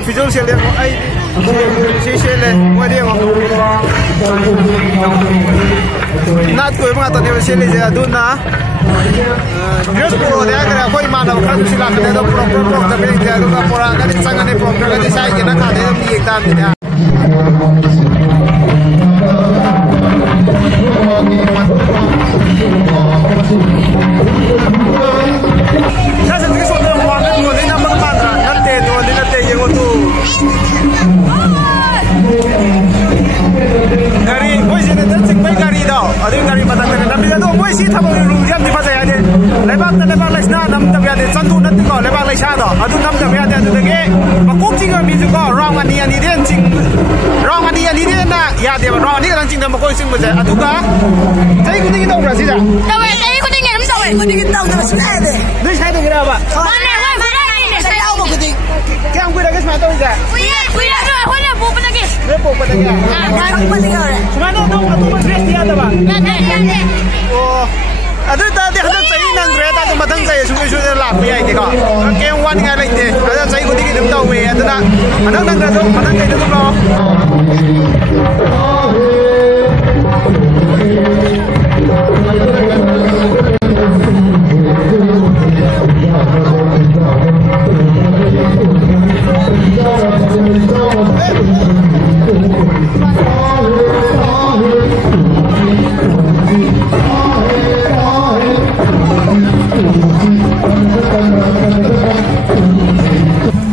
Visual sel yang ai sel mo dia mo nat ko ma ta ne sel je aduna dress pro dia kara koi mana kha sila ka de pro ta be ja aduna pora ka ni sanga ne pro ka ni sai ke na ka de mi ekta mi ya sa se so de mo na mo de na ma ma na te do de na te ye go tu gari boy se de sing bai gari da ade gari ma ta ne na bi da do boy si tha bo ru jam di pa sa ya de le ba la sna nam ta ya de chan tu na ti ko le ba la sha da adu nam ta ya de adu de ge ma ko ti ga mi ju ko rong ani ani de sing rong ani ani de na ya de rong ani ga sing da ma ko sing ba sa adu ga jai ku ti do ra si da da we jai ku ti nge nam da we ku ti do da sa de ni sai de ga ba ma ne we ma da ni sai au ma ku ti kya ku da ga sa to ja ku ya do ho le bu pa da ge le po pa da ga ga ku pa da ga ma no do ma dress ya da ba ya de oh adu ta de hada chai nang re ta ma thang chai su su la pa yai de ka ke wan nga lai de ada chai ku ti ki dum taw we adu na anang nang ra do anang kai do lo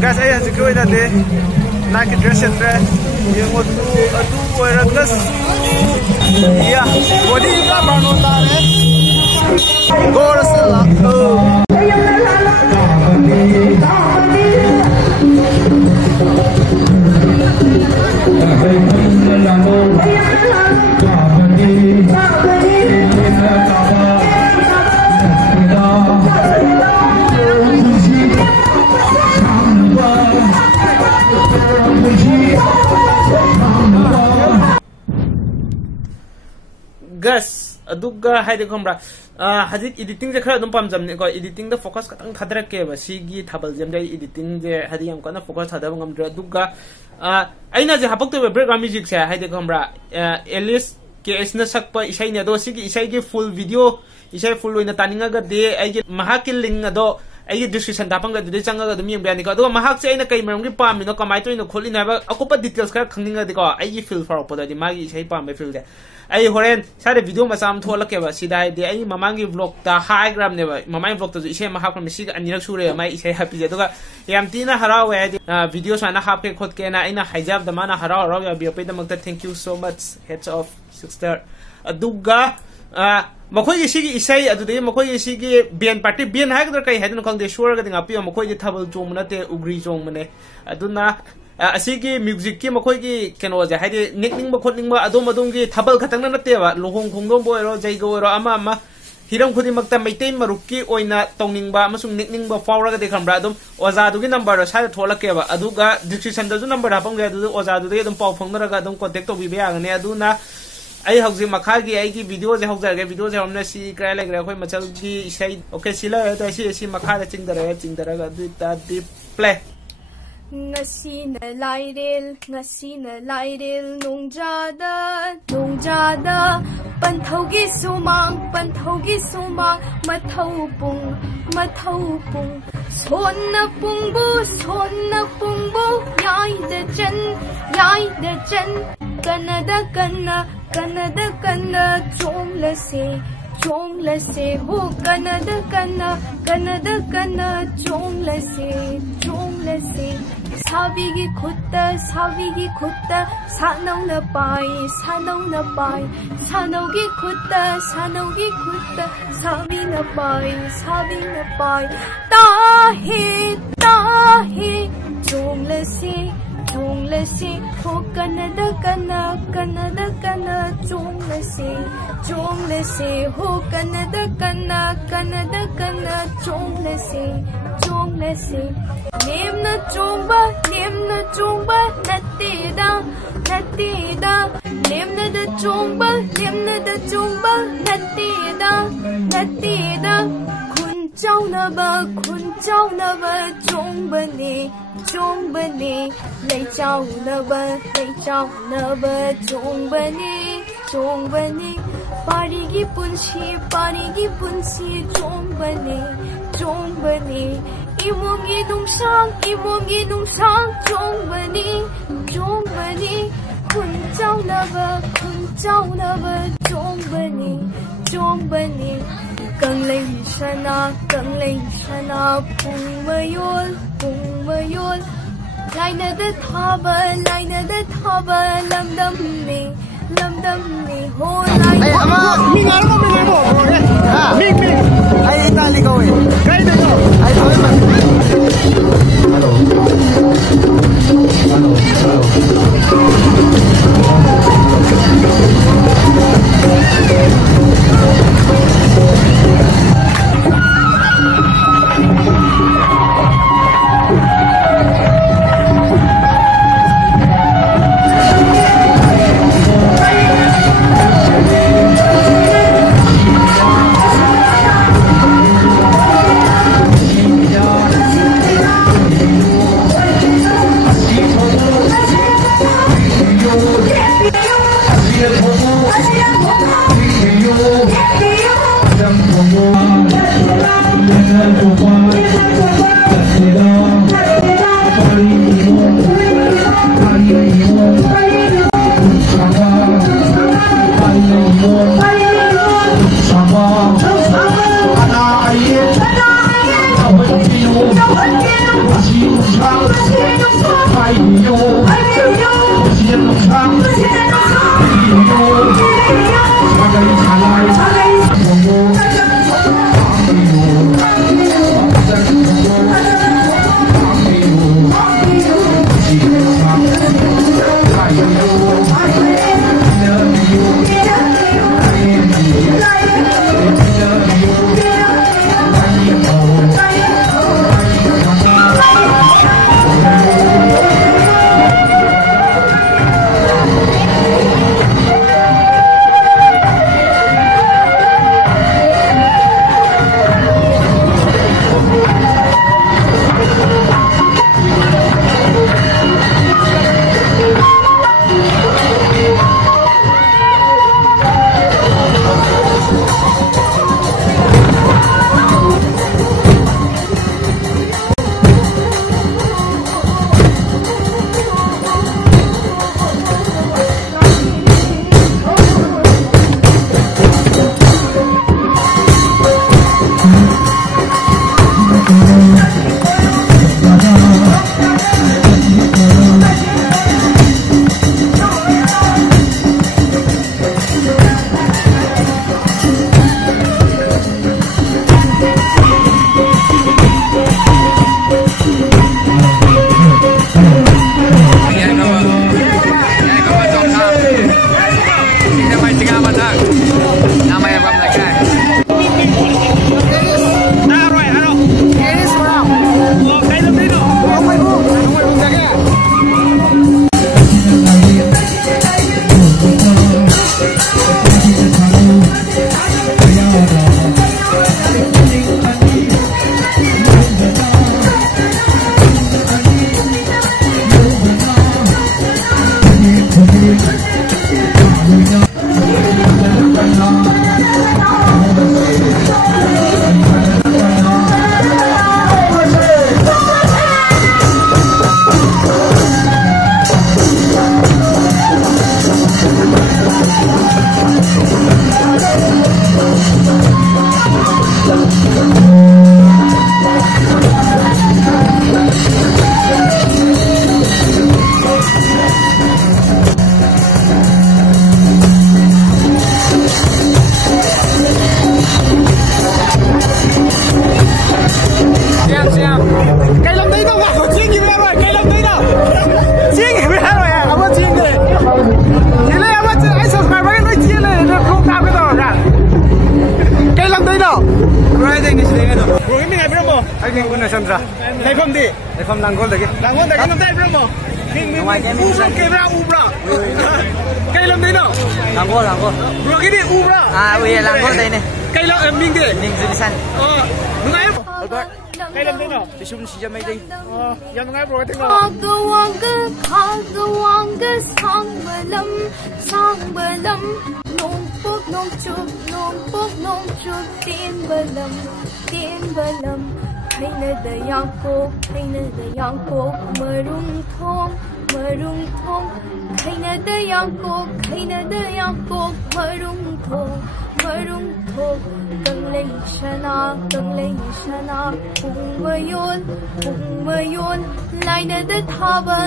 guys ay hasi ko ina de na ki dress entre yung adu era gas ya body ka bano ta re gorasla gas aduga haide khomra hadik editing je khara dum pam jamne ko editing da focus katang thadra ke ba sigi thabal jam dai editing je hadi yam kana focus thada ngam dra aduga aina je hapok to background music se haide khomra Alice KS na sakpa isai ne do sigi isai ge full video isai full loina taninga ga de ai ge mahakil link ado ai description dapang ga de changa ga dum yem biani ko do mahak se aina kai maram gi pam no kamai to ino kholi na ba akopa details kar khangninga de ko ai feel for opo da magi isai pam be feel de ai horen sare video ma sam thola ke ba sidai de ai mamangi vlog ta high gram ne ba mamai vlog ta isai mahak ram si ga anirak sure mai isai happy je to ga yam tina harawe video sana hap ke khot ke na aina hijab da mana haraw ya bi pe da magta thank you so much heads off sister aduga makhoi sigi isai adude makhoi sigi bian party bian ha ga kai hadin khang de sure ga dinga pi makhoi je thabal chong na te ugri chong mane aduna asigi music ki makhoi ki keno je haide nikning ba khotning ba adom adom gi thabal khatang na te ba lohong khongdom boy ro jai go ro ama ama हिरम खुदिमक्ता मैतै मरुकी ओइना तौनिंगबा अमसुंग निकनिंगबा फावरगदे खंब्रा अदुम ओजादुगी नंबर साइड थोलकेबा अदुगा डिस्क्रिप्शन दजु नंबर हापंगे अदु ओजादुदे अदुम पाव फंगनरगा अदुम कांटेक्ट तौबिबे यागने अदुना आई हौजी मखागी आईगी वीडियो जे हौजरगे वीडियो जे हमने सी क्राय लेग्रे अखोय मचलगी इसै ओके सिला त सी मखादा चिंगदरगा दुता दी प्ले Ngasina lairel nongjada panthaugi sumang mathau pung sonna pungbu yai da jan kanada chong la se ho kanada chong la se sabigi khutta sanau na pai sanogi khutta sabi na pai ta he chong la se ho kanada chong la se ho kanada chong la se nem na chongba natida nem na da chongba natida khun chau na ba chongba ne lai chau na ba chongba ne parigi punsi chongba ne imongi nungsang chongba ne khun chau na ba chongba ne kang lei sana pung mayol laina da thaba lamdam ne ho laina ai itali ko kai da ai hello ini sih dengan tu. Bro ini ngai berapa? Aku yang guna Chandra. Telepon di. Telepon langgol lagi. Langon dah kita tay berapa? Ubra kebra ubra. Kailan din no? Langgol langgol. Bro ini ubra. Iya langgol dah ini. Kailan ming di. Ning tulisan. Oh, ngai. Kailan din no? Pisum si Jamai deh. Oh, yang ngai bro tinggal. Kaga sang balam nong pok nong chuk tin balam Kaina da yang kok marung thong Kaina da yang kok marung thong Kang lei shana kung mayol Laina da thaba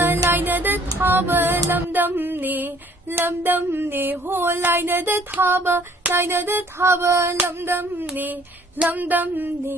lamdam ni ho laina da thaba lamdam ni